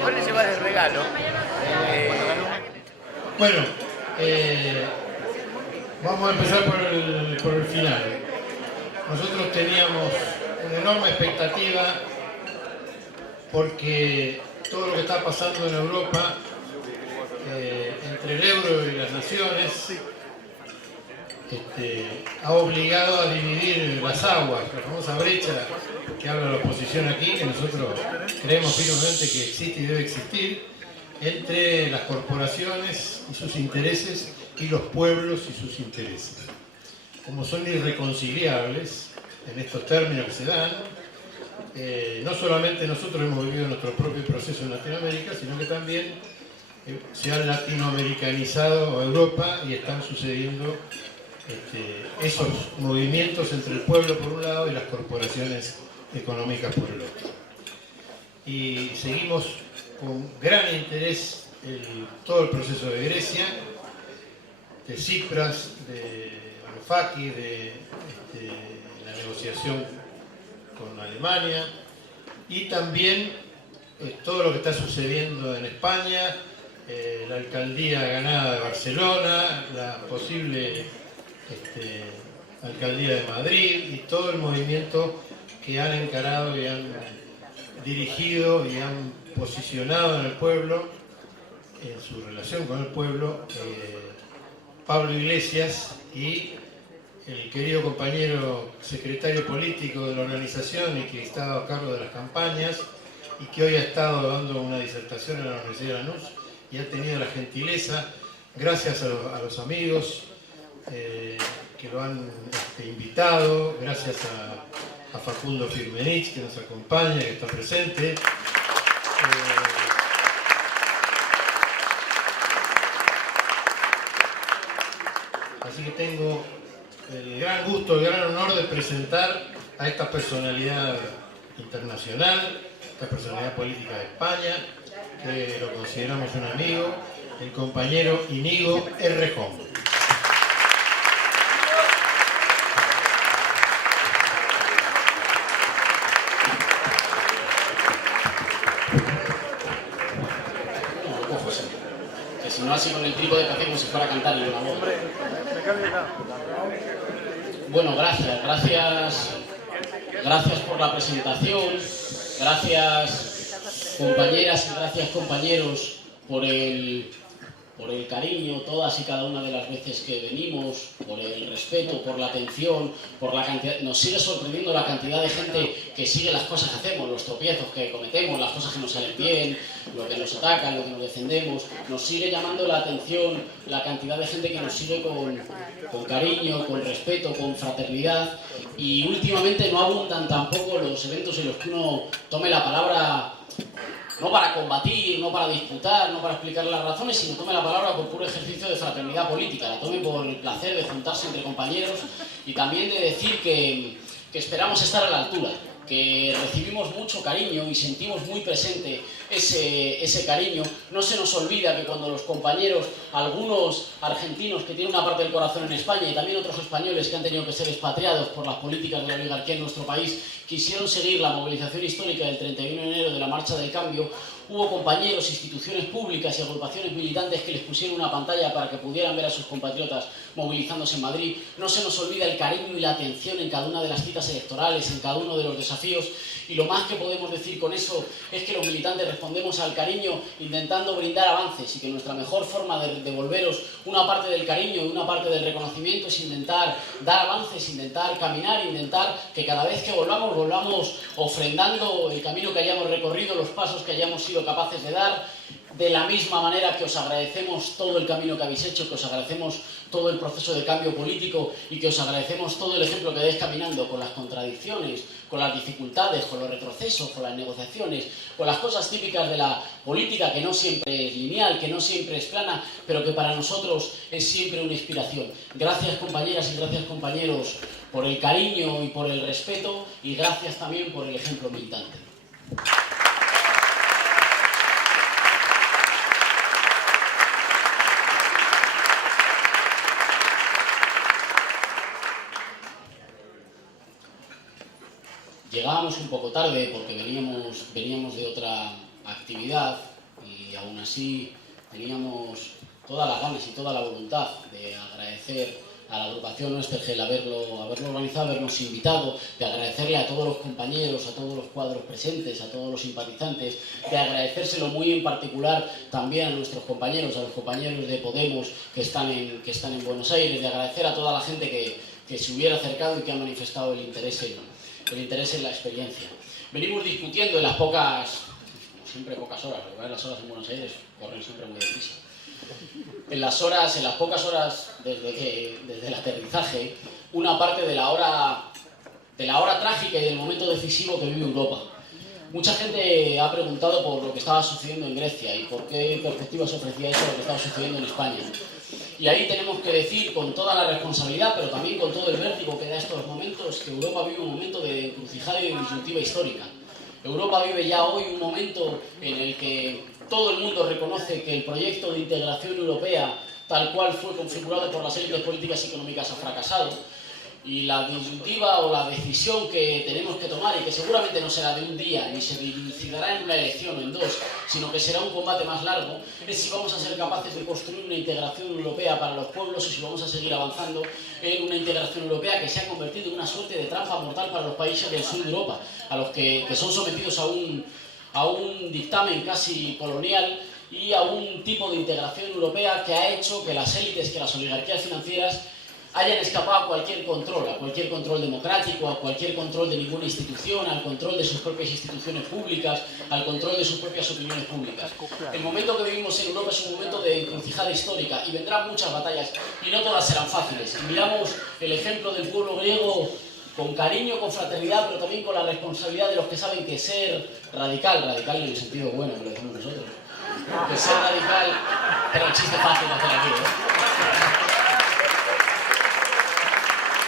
Vos le llevas el regalo. Bueno, vamos a empezar por el final. Nosotros teníamos una enorme expectativa porque todo lo que está pasando en Europa, entre el euro y las naciones, ha obligado a dividir las aguas, la famosa brecha que habla la oposición aquí, que nosotros creemos firmemente que existe y debe existir, entre las corporaciones y sus intereses y los pueblos y sus intereses. Como son irreconciliables en estos términos que se dan, no solamente nosotros hemos vivido nuestro propio proceso en Latinoamérica, sino que también se han latinoamericanizado a Europa y están sucediendo esos movimientos entre el pueblo por un lado y las corporaciones económicas por el otro. Y seguimos con gran interés todo el proceso de Grecia, de Tsipras, de Varoufakis, de la negociación con Alemania y también todo lo que está sucediendo en España, la alcaldía ganada de Barcelona, la posible alcaldía de Madrid y todo el movimiento que han encarado y han dirigido y han posicionado en el pueblo, en su relación con el pueblo, Pablo Iglesias y el querido compañero secretario político de la organización y que estaba a cargo de las campañas y que hoy ha estado dando una disertación en la Universidad de Lanús y ha tenido la gentileza, gracias a los amigos que lo han invitado, gracias a Facundo Firmenich que nos acompaña, que está presente. Así que tengo el gran gusto, el gran honor de presentar a esta personalidad internacional, esta personalidad política de España, que lo consideramos un amigo, el compañero Íñigo Errejón. Si no, así con el trípode parece como si fuera a cantar en una voz. Bueno, gracias por la presentación, gracias compañeras y gracias compañeros por el cariño, todas y cada una de las veces que venimos, por el respeto, por la atención, por la cantidad. Nos sigue sorprendiendo la cantidad de gente que sigue las cosas que hacemos, los tropiezos que cometemos, las cosas que nos salen bien, lo que nos atacan, lo que nos defendemos. Nos sigue llamando la atención la cantidad de gente que nos sigue con cariño, con respeto, con fraternidad. Y últimamente no abundan tampoco los eventos en los que uno tome la palabra no para combatir, no para disputar, no para explicar las razones, sino tome la palabra por puro ejercicio de fraternidad política, la tome por el placer de juntarse entre compañeros y también de decir que esperamos estar a la altura, que recibimos mucho cariño y sentimos muy presente ese cariño. No se nos olvida que cuando los compañeros, algunos argentinos que tienen una parte del corazón en España y también otros españoles que han tenido que ser expatriados por las políticas de la oligarquía en nuestro país, quisieron seguir la movilización histórica del 31 de enero de la Marcha del Cambio, hubo compañeros, instituciones públicas y agrupaciones militantes que les pusieron una pantalla para que pudieran ver a sus compatriotas movilizándose en Madrid. No se nos olvida el cariño y la atención en cada una de las citas electorales, en cada uno de los desafíos, y lo más que podemos decir con eso es que los militantes respondemos al cariño intentando brindar avances y que nuestra mejor forma de devolveros una parte del cariño y una parte del reconocimiento es intentar dar avances, intentar caminar, intentar que cada vez que volvamos ofrendando el camino que hayamos recorrido, los pasos que hayamos sido capaces de dar, de la misma manera que os agradecemos todo el camino que habéis hecho, que os agradecemos todo el proceso de cambio político y que os agradecemos todo el ejemplo que dais caminando con las contradicciones, con las dificultades, con los retrocesos, con las negociaciones, con las cosas típicas de la política que no siempre es lineal, que no siempre es plana, pero que para nosotros es siempre una inspiración. Gracias compañeras y gracias compañeros por el cariño y por el respeto y gracias también por el ejemplo militante. Llegamos un poco tarde porque veníamos de otra actividad y aún así teníamos todas las ganas y toda la voluntad de agradecer a la agrupación Oestergel haberlo organizado, habernos invitado, de agradecerle a todos los compañeros, a todos los cuadros presentes, a todos los simpatizantes, de agradecérselo muy en particular también a nuestros compañeros, a los compañeros de Podemos que están en Buenos Aires, de agradecer a toda la gente que se hubiera acercado y que ha manifestado el interés en la experiencia. Venimos discutiendo en las pocas, como siempre pocas horas, porque las horas en Buenos Aires corren siempre muy deprisa. En las pocas horas desde el aterrizaje, una parte de la hora trágica y del momento decisivo que vive Europa. Mucha gente ha preguntado por lo que estaba sucediendo en Grecia y por qué perspectivas ofrecía eso a lo que estaba sucediendo en España. Y ahí tenemos que decir con toda la responsabilidad, pero también con todo el vértigo que da estos momentos, que Europa vive un momento de encrucijada y de disyuntiva histórica. Europa vive ya hoy un momento en el que todo el mundo reconoce que el proyecto de integración europea, tal cual fue configurado por las élites políticas y económicas, ha fracasado. Y la disyuntiva o la decisión que tenemos que tomar, y que seguramente no será de un día, ni se dilucidará en una elección o en dos, sino que será un combate más largo, es si vamos a ser capaces de construir una integración europea para los pueblos o si vamos a seguir avanzando en una integración europea que se ha convertido en una suerte de trampa mortal para los países del sur de Europa, a los que son sometidos a un dictamen casi colonial y a un tipo de integración europea que ha hecho que las élites, que las oligarquías financieras hayan escapado a cualquier control democrático, a cualquier control de ninguna institución, al control de sus propias instituciones públicas, al control de sus propias opiniones públicas. El momento que vivimos en Europa es un momento de encrucijada histórica y vendrán muchas batallas y no todas serán fáciles. Y miramos el ejemplo del pueblo griego con cariño, con fraternidad, pero también con la responsabilidad de los que saben que ser radical en el sentido bueno, que lo decimos nosotros, que ser radical, pero el chiste fácil de hacer aquí,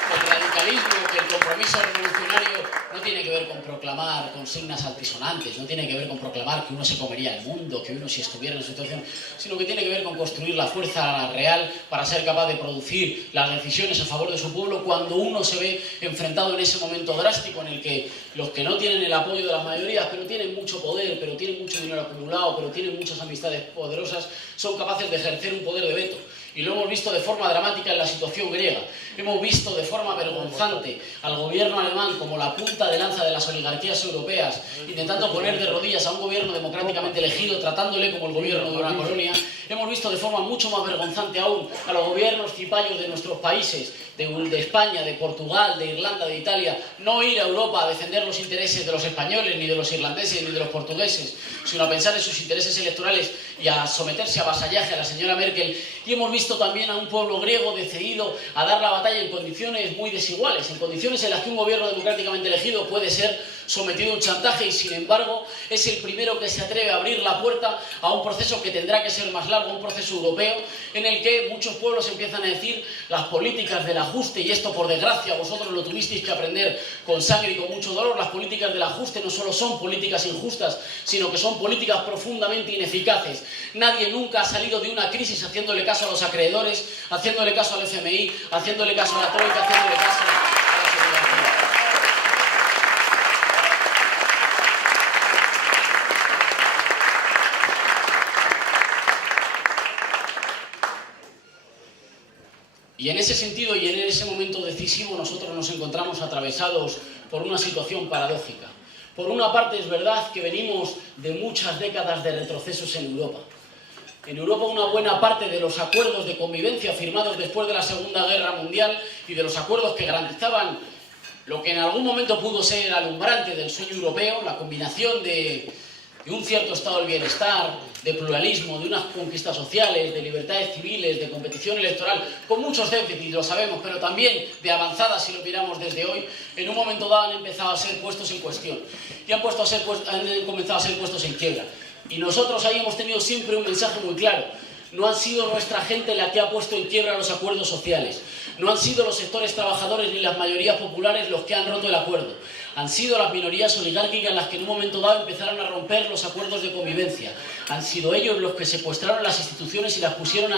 El radicalismo, que el compromiso revolucionario no tiene que ver con proclamar consignas altisonantes, no tiene que ver con proclamar que uno se comería el mundo, que uno si estuviera en esa situación, sino que tiene que ver con construir la fuerza real para ser capaz de producir las decisiones a favor de su pueblo cuando uno se ve enfrentado en ese momento drástico en el que los que no tienen el apoyo de las mayorías, pero tienen mucho poder, pero tienen mucho dinero acumulado, pero tienen muchas amistades poderosas, son capaces de ejercer un poder de veto. Y lo hemos visto de forma dramática en la situación griega. Hemos visto de forma vergonzante al gobierno alemán como la punta de lanza de las oligarquías europeas, intentando poner de rodillas a un gobierno democráticamente elegido, tratándole como el gobierno de una colonia. Hemos visto de forma mucho más vergonzante aún a los gobiernos cipayos de nuestros países, de España, de Portugal, de Irlanda, de Italia, no ir a Europa a defender los intereses de los españoles, ni de los irlandeses, ni de los portugueses, sino a pensar en sus intereses electorales y a someterse a vasallaje a la señora Merkel. Y hemos visto también a un pueblo griego decidido a dar la batalla en condiciones muy desiguales, en condiciones en las que un gobierno democráticamente elegido puede ser sometido a un chantaje y sin embargo es el primero que se atreve a abrir la puerta a un proceso que tendrá que ser más largo, un proceso europeo en el que muchos pueblos empiezan a decir las políticas del ajuste, y esto por desgracia vosotros lo tuvisteis que aprender con sangre y con mucho dolor. Las políticas del ajuste no solo son políticas injustas, sino que son políticas profundamente ineficaces. Nadie nunca ha salido de una crisis haciéndole caso a los acreedores, haciéndole caso al FMI, haciéndole caso a la Troika, haciéndole caso a la solidaridad. Y en ese sentido y en ese momento decisivo nosotros nos encontramos atravesados por una situación paradójica. Por una parte es verdad que venimos de muchas décadas de retrocesos en Europa. En Europa una buena parte de los acuerdos de convivencia firmados después de la Segunda Guerra Mundial y de los acuerdos que garantizaban lo que en algún momento pudo ser alumbrante del sueño europeo, la combinación de un cierto estado del bienestar, de pluralismo, de unas conquistas sociales, de libertades civiles, de competición electoral, con muchos déficits, lo sabemos, pero también de avanzadas si lo miramos desde hoy, en un momento dado han empezado a ser puestos en cuestión y han comenzado a ser puestos en quiebra. Y nosotros ahí hemos tenido siempre un mensaje muy claro. No han sido nuestra gente la que ha puesto en quiebra los acuerdos sociales. No han sido los sectores trabajadores ni las mayorías populares los que han roto el acuerdo. Han sido las minorías oligárquicas las que en un momento dado empezaron a romper los acuerdos de convivencia. Han sido ellos los que secuestraron las instituciones y las pusieron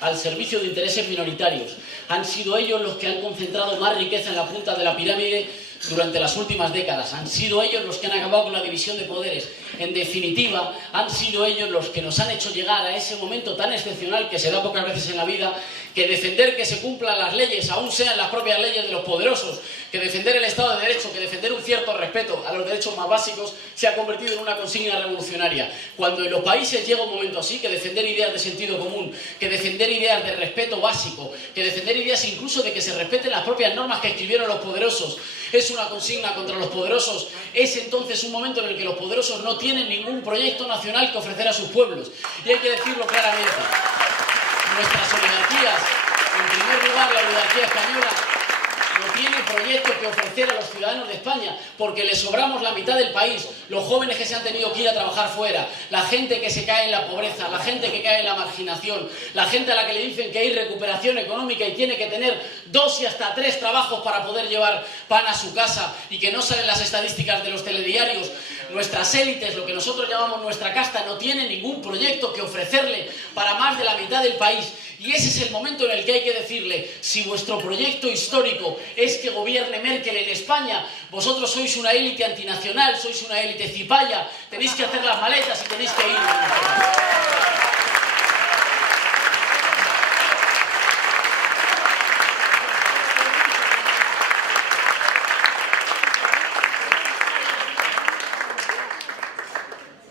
al servicio de intereses minoritarios. Han sido ellos los que han concentrado más riqueza en la punta de la pirámide durante las últimas décadas. Han sido ellos los que han acabado con la división de poderes. En definitiva, han sido ellos los que nos han hecho llegar a ese momento tan excepcional que se da pocas veces en la vida, que defender que se cumplan las leyes, aún sean las propias leyes de los poderosos, que defender el Estado de Derecho, que defender un cierto respeto a los derechos más básicos, se ha convertido en una consigna revolucionaria. Cuando en los países llega un momento así, que defender ideas de sentido común, que defender ideas de respeto básico, que defender ideas incluso de que se respeten las propias normas que escribieron los poderosos, es una consigna contra los poderosos, es entonces un momento en el que los poderosos no tienen ningún proyecto nacional que ofrecer a sus pueblos. Y hay que decirlo claramente. Nuestras oligarquías, en primer lugar la oligarquía española, no tiene proyecto que ofrecer a los ciudadanos de España, porque les sobramos la mitad del país, los jóvenes que se han tenido que ir a trabajar fuera, la gente que se cae en la pobreza, la gente que cae en la marginación, la gente a la que le dicen que hay recuperación económica y tiene que tener 2 y hasta 3 trabajos para poder llevar pan a su casa y que no salen las estadísticas de los telediarios. Nuestras élites, lo que nosotros llamamos nuestra casta, no tiene ningún proyecto que ofrecerle para más de la mitad del país. Y ese es el momento en el que hay que decirle, si vuestro proyecto histórico es que gobierne Merkel en España, vosotros sois una élite antinacional, sois una élite cipaya, tenéis que hacer las maletas y tenéis que ir.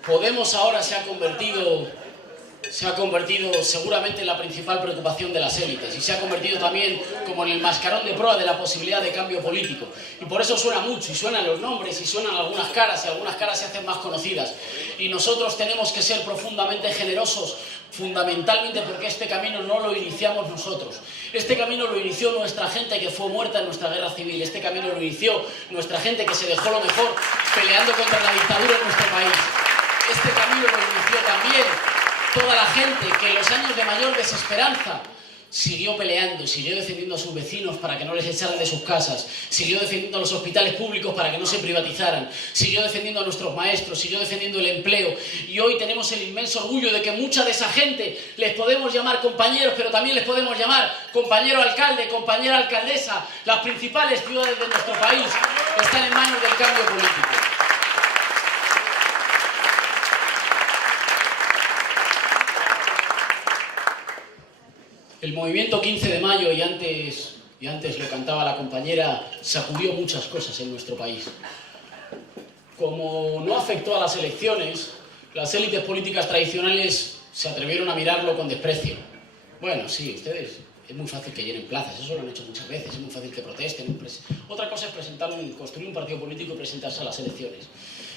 Podemos ahora se ha convertido seguramente en la principal preocupación de las élites y se ha convertido también como en el mascarón de proa de la posibilidad de cambio político. Y por eso suena mucho, y suenan los nombres, y suenan algunas caras, y algunas caras se hacen más conocidas. Y nosotros tenemos que ser profundamente generosos, fundamentalmente porque este camino no lo iniciamos nosotros. Este camino lo inició nuestra gente que fue muerta en nuestra guerra civil. Este camino lo inició nuestra gente que se dejó lo mejor peleando contra la dictadura en nuestro país. Este camino lo inició también toda la gente que en los años de mayor desesperanza siguió peleando, siguió defendiendo a sus vecinos para que no les echaran de sus casas, siguió defendiendo a los hospitales públicos para que no se privatizaran, siguió defendiendo a nuestros maestros, siguió defendiendo el empleo. Y hoy tenemos el inmenso orgullo de que mucha de esa gente les podemos llamar compañeros, pero también les podemos llamar compañero alcalde, compañera alcaldesa. Las principales ciudades de nuestro país están en manos del cambio político. El movimiento 15 de mayo, y antes lo cantaba la compañera, sacudió muchas cosas en nuestro país. Como no afectó a las elecciones, las élites políticas tradicionales se atrevieron a mirarlo con desprecio. Bueno, sí, ustedes, es muy fácil que llenen plazas, eso lo han hecho muchas veces, es muy fácil que protesten. Otra cosa es construir un partido político y presentarse a las elecciones.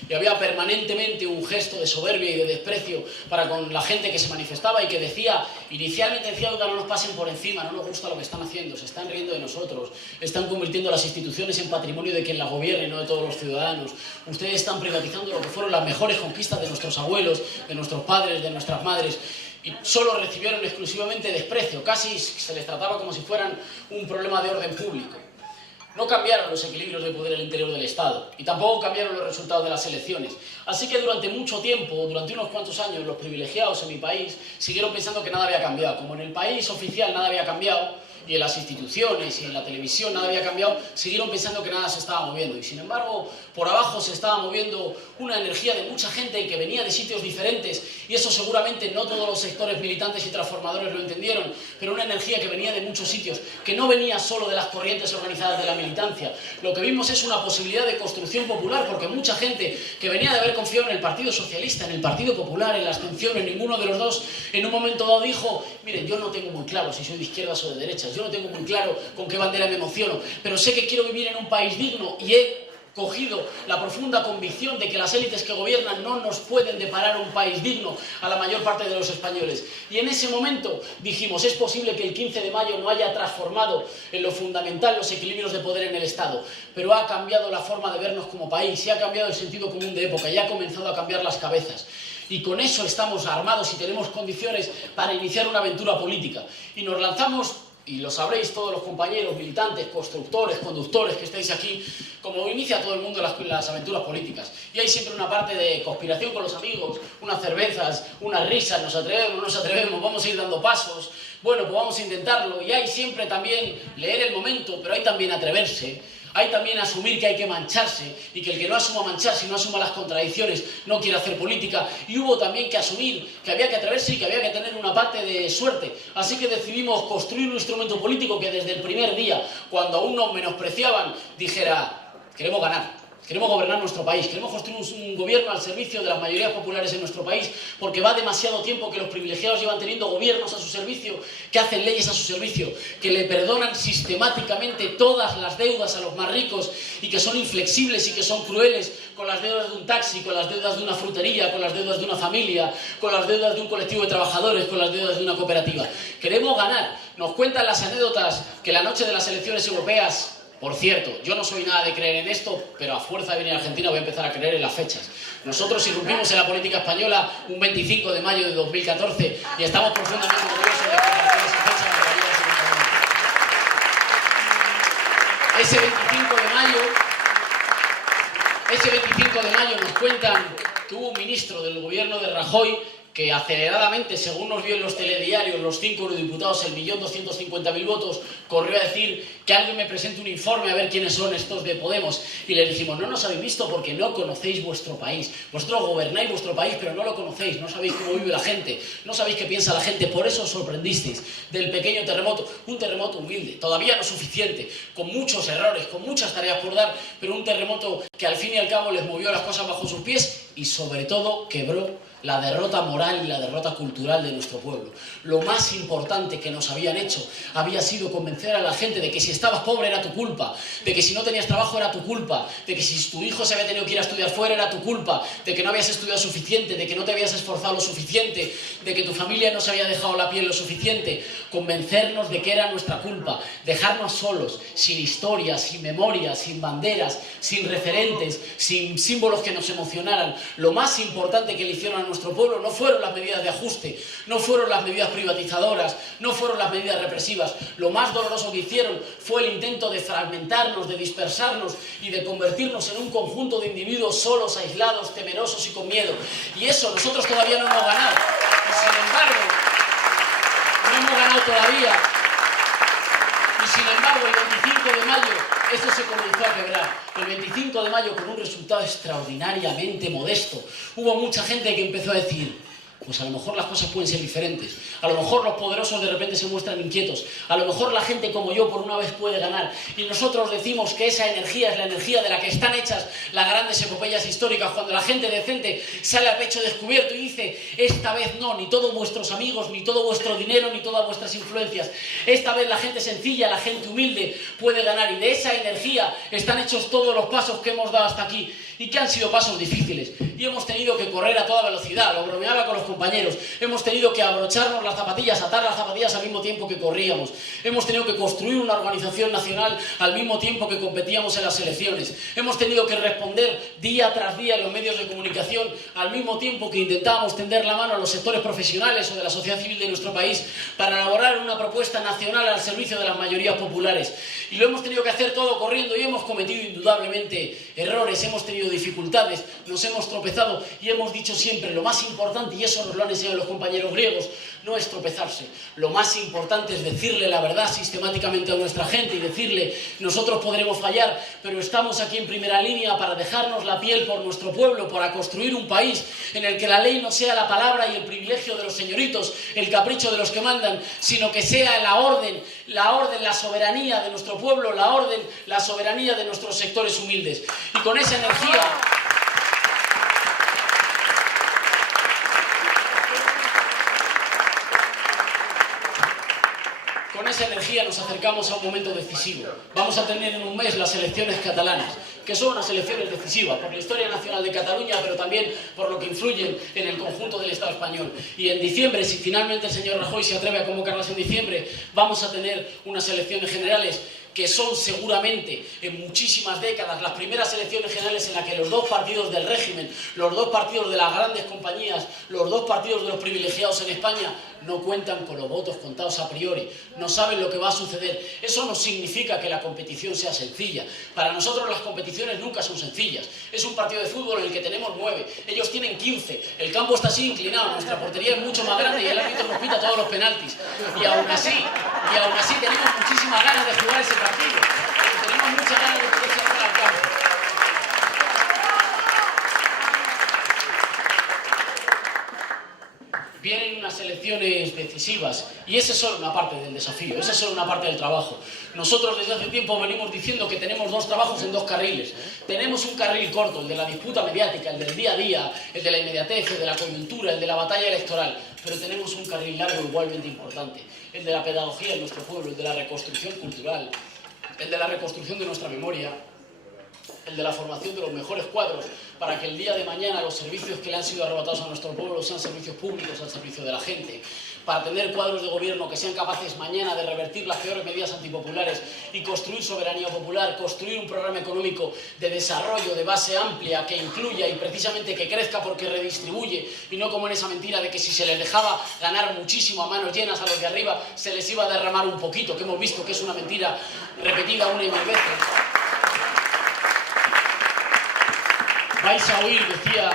Y había permanentemente un gesto de soberbia y de desprecio para con la gente que se manifestaba y que decía, inicialmente decía, no nos pasen por encima, no nos gusta lo que están haciendo, se están riendo de nosotros, están convirtiendo las instituciones en patrimonio de quien las gobierne, no de todos los ciudadanos. Ustedes están privatizando lo que fueron las mejores conquistas de nuestros abuelos, de nuestros padres, de nuestras madres. Y solo recibieron exclusivamente desprecio, casi se les trataba como si fueran un problema de orden público. No cambiaron los equilibrios de poder en el interior del Estado y tampoco cambiaron los resultados de las elecciones. Así que durante mucho tiempo, durante unos cuantos años, los privilegiados en mi país siguieron pensando que nada había cambiado. Como en el país oficial nada había cambiado, y en las instituciones y en la televisión nada había cambiado, siguieron pensando que nada se estaba moviendo. Y sin embargo, por abajo se estaba moviendo una energía de mucha gente que venía de sitios diferentes, y eso seguramente no todos los sectores militantes y transformadores lo entendieron, pero una energía que venía de muchos sitios, que no venía solo de las corrientes organizadas de la militancia. Lo que vimos es una posibilidad de construcción popular, porque mucha gente que venía de haber confiado en el Partido Socialista, en el Partido Popular, en la abstención, en ninguno de los dos, en un momento dado dijo, miren, yo no tengo muy claro si soy de izquierdas o de derechas, yo no tengo muy claro con qué bandera me emociono, pero sé que quiero vivir en un país digno y he cogido la profunda convicción de que las élites que gobiernan no nos pueden deparar un país digno a la mayor parte de los españoles. Y en ese momento dijimos, es posible que el 15 de mayo no haya transformado en lo fundamental los equilibrios de poder en el Estado, pero ha cambiado la forma de vernos como país, y ha cambiado el sentido común de época, y ha comenzado a cambiar las cabezas. Y con eso estamos armados y tenemos condiciones para iniciar una aventura política. Y nos lanzamos, y lo sabréis todos los compañeros, militantes, constructores, conductores que estáis aquí, como inicia todo el mundo las aventuras políticas. Y hay siempre una parte de conspiración con los amigos, unas cervezas, unas risas, nos atrevemos, no nos atrevemos, vamos a ir dando pasos, bueno, pues vamos a intentarlo. Y hay siempre también leer el momento, pero hay también atreverse Hay también asumir que hay que mancharse y que el que no asuma mancharse y no asuma las contradicciones no quiere hacer política. Y hubo también que asumir que había que atreverse y que había que tener una parte de suerte. Así que decidimos construir un instrumento político que desde el primer día, cuando aún nos menospreciaban, dijera: queremos ganar. Queremos gobernar nuestro país, queremos construir un gobierno al servicio de las mayorías populares en nuestro país, porque va demasiado tiempo que los privilegiados llevan teniendo gobiernos a su servicio, que hacen leyes a su servicio, que le perdonan sistemáticamente todas las deudas a los más ricos y que son inflexibles y que son crueles con las deudas de un taxi, con las deudas de una frutería, con las deudas de una familia, con las deudas de un colectivo de trabajadores, con las deudas de una cooperativa. Queremos ganar. Nos cuentan las anécdotas que la noche de las elecciones europeas... Por cierto, yo no soy nada de creer en esto, pero a fuerza de venir a Argentina voy a empezar a creer en las fechas. Nosotros irrumpimos en la política española un 25 de mayo de 2014 y estamos profundamente orgullosos de compartir esa fecha con la mayoría de ese 25 de mayo nos cuentan que hubo un ministro del gobierno de Rajoy que aceleradamente, según nos vio en los telediarios, los 5 eurodiputados, el 1.250.000 votos, corrió a decir que alguien me presente un informe a ver quiénes son estos de Podemos. Y le dijimos: no nos habéis visto porque no conocéis vuestro país. Vosotros gobernáis vuestro país, pero no lo conocéis, no sabéis cómo vive la gente, no sabéis qué piensa la gente. Por eso os sorprendisteis del pequeño terremoto, un terremoto humilde, todavía no suficiente, con muchos errores, con muchas tareas por dar, pero un terremoto que al fin y al cabo les movió las cosas bajo sus pies y sobre todo quebró la derrota moral y la derrota cultural de nuestro pueblo. Lo más importante que nos habían hecho había sido convencer a la gente de que si estabas pobre era tu culpa, de que si no tenías trabajo era tu culpa, de que si tu hijo se había tenido que ir a estudiar fuera era tu culpa, de que no habías estudiado suficiente, de que no te habías esforzado lo suficiente, de que tu familia no se había dejado la piel lo suficiente. Convencernos de que era nuestra culpa, dejarnos solos, sin historia, sin memoria, sin banderas, sin referentes, sin símbolos que nos emocionaran. Lo más importante que le hicieron a nuestro pueblo no fueron las medidas de ajuste, no fueron las medidas privatizadoras, no fueron las medidas represivas. Lo más doloroso que hicieron fue el intento de fragmentarnos, de dispersarnos y de convertirnos en un conjunto de individuos solos, aislados, temerosos y con miedo. Y eso nosotros todavía no hemos ganado. Y sin embargo, no hemos ganado todavía. Y sin embargo, el 25 de mayo esto se comenzó a quebrar. El 25 de mayo, con un resultado extraordinariamente modesto, hubo mucha gente que empezó a decir: pues a lo mejor las cosas pueden ser diferentes. A lo mejor los poderosos de repente se muestran inquietos. A lo mejor la gente como yo por una vez puede ganar. Y nosotros decimos que esa energía es la energía de la que están hechas las grandes epopeyas históricas. Cuando la gente decente sale a pecho descubierto y dice: esta vez no, ni todos vuestros amigos, ni todo vuestro dinero, ni todas vuestras influencias. Esta vez la gente sencilla, la gente humilde puede ganar. Y de esa energía están hechos todos los pasos que hemos dado hasta aquí. Y que han sido pasos difíciles. Y hemos tenido que correr a toda velocidad. Lo bromeaba con los compañeros. Hemos tenido que abrocharnos las zapatillas, atar las zapatillas al mismo tiempo que corríamos. Hemos tenido que construir una organización nacional al mismo tiempo que competíamos en las elecciones. Hemos tenido que responder día tras día en los medios de comunicación al mismo tiempo que intentábamos tender la mano a los sectores profesionales o de la sociedad civil de nuestro país para elaborar una propuesta nacional al servicio de las mayorías populares. Y lo hemos tenido que hacer todo corriendo y hemos cometido indudablemente errores, hemos tenido dificultades, nos hemos tropezado y hemos dicho siempre: lo más importante, y eso nos lo han enseñado los compañeros griegos, no es tropezarse. Lo más importante es decirle la verdad sistemáticamente a nuestra gente y decirle: nosotros podremos fallar, pero estamos aquí en primera línea para dejarnos la piel por nuestro pueblo, para construir un país en el que la ley no sea la palabra y el privilegio de los señoritos, el capricho de los que mandan, sino que sea la orden, la soberanía de nuestro pueblo, la soberanía de nuestros sectores humildes. Y con esa energía... Con esa energía nos acercamos a un momento decisivo. Vamos a tener en un mes las elecciones catalanas, que son unas elecciones decisivas por la historia nacional de Cataluña, pero también por lo que influyen en el conjunto del Estado español. Y en diciembre, si finalmente el señor Rajoy se atreve a convocarlas en diciembre, vamos a tener unas elecciones generales que son seguramente en muchísimas décadas las primeras elecciones generales en las que los dos partidos del régimen, los dos partidos de las grandes compañías, los dos partidos de los privilegiados en España no cuentan con los votos contados a priori, no saben lo que va a suceder. Eso no significa que la competición sea sencilla. Para nosotros las competiciones nunca son sencillas. Es un partido de fútbol en el que tenemos 9, ellos tienen 15, el campo está así inclinado, nuestra portería es mucho más grande y el árbitro nos pita todos los penaltis. Y aún así tenemos muchísimas ganas de jugar ese partido. Tenemos muchas ganas de poder sacar al campo. Vienen unas elecciones decisivas y esa es solo una parte del desafío, esa es solo una parte del trabajo. Nosotros desde hace tiempo venimos diciendo que tenemos dos trabajos en dos carriles. Tenemos un carril corto, el de la disputa mediática, el del día a día, el de la inmediatez, el de la coyuntura, el de la batalla electoral, pero tenemos un carril largo igualmente importante, el de la pedagogía en nuestro pueblo, el de la reconstrucción cultural, el de la reconstrucción de nuestra memoria, el de la formación de los mejores cuadros para que el día de mañana los servicios que le han sido arrebatados a nuestro pueblo sean servicios públicos al servicio de la gente, para tener cuadros de gobierno que sean capaces mañana de revertir las peores medidas antipopulares y construir soberanía popular, construir un programa económico de desarrollo de base amplia que incluya y precisamente que crezca porque redistribuye y no como en esa mentira de que si se les dejaba ganar muchísimo a manos llenas a los de arriba se les iba a derramar un poquito, que hemos visto que es una mentira repetida una y mil veces. Vais a oír, decía,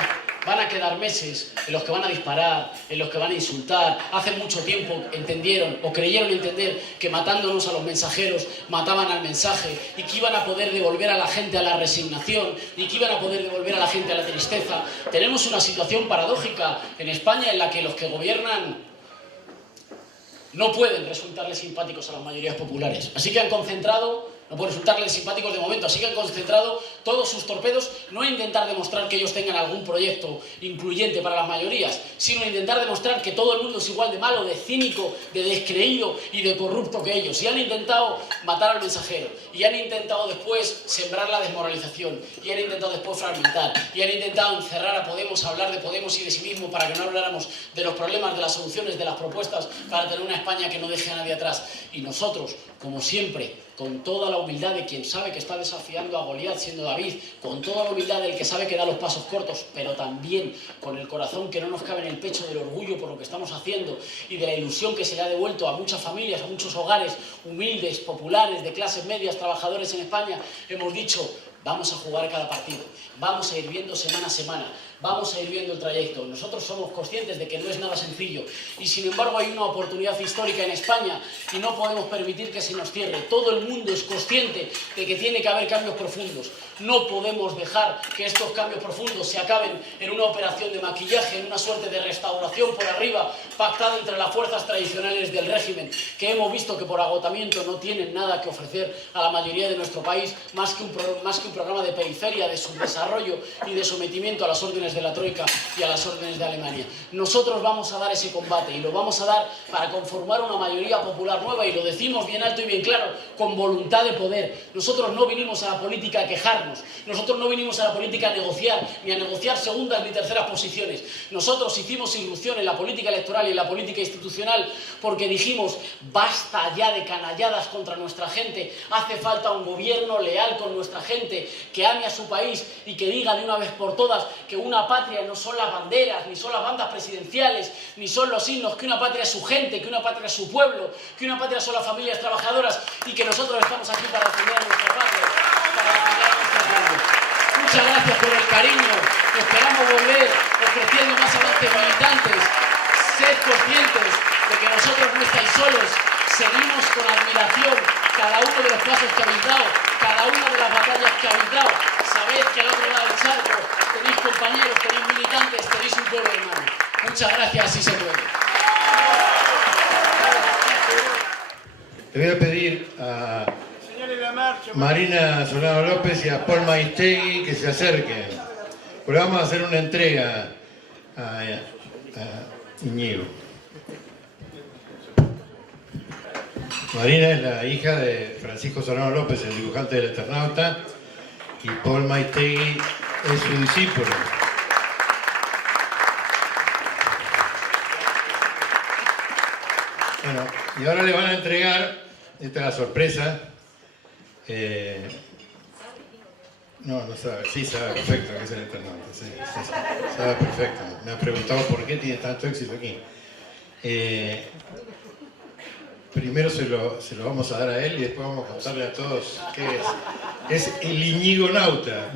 van a quedar meses en los que van a disparar, en los que van a insultar. Hace mucho tiempo entendieron o creyeron entender que matándonos a los mensajeros mataban al mensaje y que iban a poder devolver a la gente a la resignación y que iban a poder devolver a la gente a la tristeza. Tenemos una situación paradójica en España en la que los que gobiernan no pueden resultarles simpáticos a las mayorías populares. Así que han concentrado... No pueden resultarles simpáticos de momento, así que han concentrado todos sus torpedos no en intentar demostrar que ellos tengan algún proyecto incluyente para las mayorías, sino en intentar demostrar que todo el mundo es igual de malo, de cínico, de descreído y de corrupto que ellos. Y han intentado matar al mensajero, y han intentado después sembrar la desmoralización, y han intentado después fragmentar, y han intentado encerrar a Podemos, a hablar de Podemos y de sí mismo para que no habláramos de los problemas, de las soluciones, de las propuestas, para tener una España que no deje a nadie atrás. Y nosotros, como siempre, con toda la humildad de quien sabe que está desafiando a Goliat siendo David, con toda la humildad del que sabe que da los pasos cortos, pero también con el corazón que no nos cabe en el pecho del orgullo por lo que estamos haciendo y de la ilusión que se le ha devuelto a muchas familias, a muchos hogares humildes, populares, de clases medias, trabajadores en España, hemos dicho, vamos a jugar cada partido, vamos a ir viendo semana a semana, vamos a ir viendo el trayecto. Nosotros somos conscientes de que no es nada sencillo y sin embargo hay una oportunidad histórica en España y no podemos permitir que se nos cierre. Todo el mundo es consciente de que tiene que haber cambios profundos. No podemos dejar que estos cambios profundos se acaben en una operación de maquillaje, en una suerte de restauración por arriba, pactada entre las fuerzas tradicionales del régimen, que hemos visto que por agotamiento no tienen nada que ofrecer a la mayoría de nuestro país, más que un programa de periferia, de subdesarrollo y de sometimiento a las órdenes de la Troika y a las órdenes de Alemania. Nosotros vamos a dar ese combate y lo vamos a dar para conformar una mayoría popular nueva y lo decimos bien alto y bien claro, con voluntad de poder. Nosotros no vinimos a la política a quejarnos, nosotros no vinimos a la política a negociar, ni a negociar segundas ni terceras posiciones. Nosotros hicimos irrupción en la política electoral y en la política institucional porque dijimos, basta ya de canalladas contra nuestra gente, hace falta un gobierno leal con nuestra gente, que ame a su país y que diga de una vez por todas que una patria no son las banderas, ni son las bandas presidenciales, ni son los himnos, que una patria es su gente, que una patria es su pueblo, que una patria son las familias trabajadoras y que nosotros estamos aquí para defender a nuestra patria, para defender a nuestro pueblo. Muchas gracias por el cariño, esperamos volver ofreciendo más avances militantes. Sed conscientes de que nosotros no estáis solos, seguimos con admiración cada uno de los pasos que habéis dado, cada una de las batallas que habéis dado. Sabéis que al otro lado del charco tenéis compañeros, tenéis militantes, tenéis un pueblo hermano. Muchas gracias, así se puede. Le voy a pedir a Marina Solano López y a Paul Maistegui que se acerquen, porque vamos a hacer una entrega a Íñigo. Marina es la hija de Francisco Solano López, el dibujante del Eternauta, y Paul Maistegui es su discípulo. Bueno, y ahora le van a entregar, esta es la sorpresa, no sabe, sí sabe perfecto que es el Eternauta, sí, sabe perfecto. Me ha preguntado por qué tiene tanto éxito aquí. Primero se lo vamos a dar a él y después vamos a contarle a todos qué es. Es el Íñigo Nauta.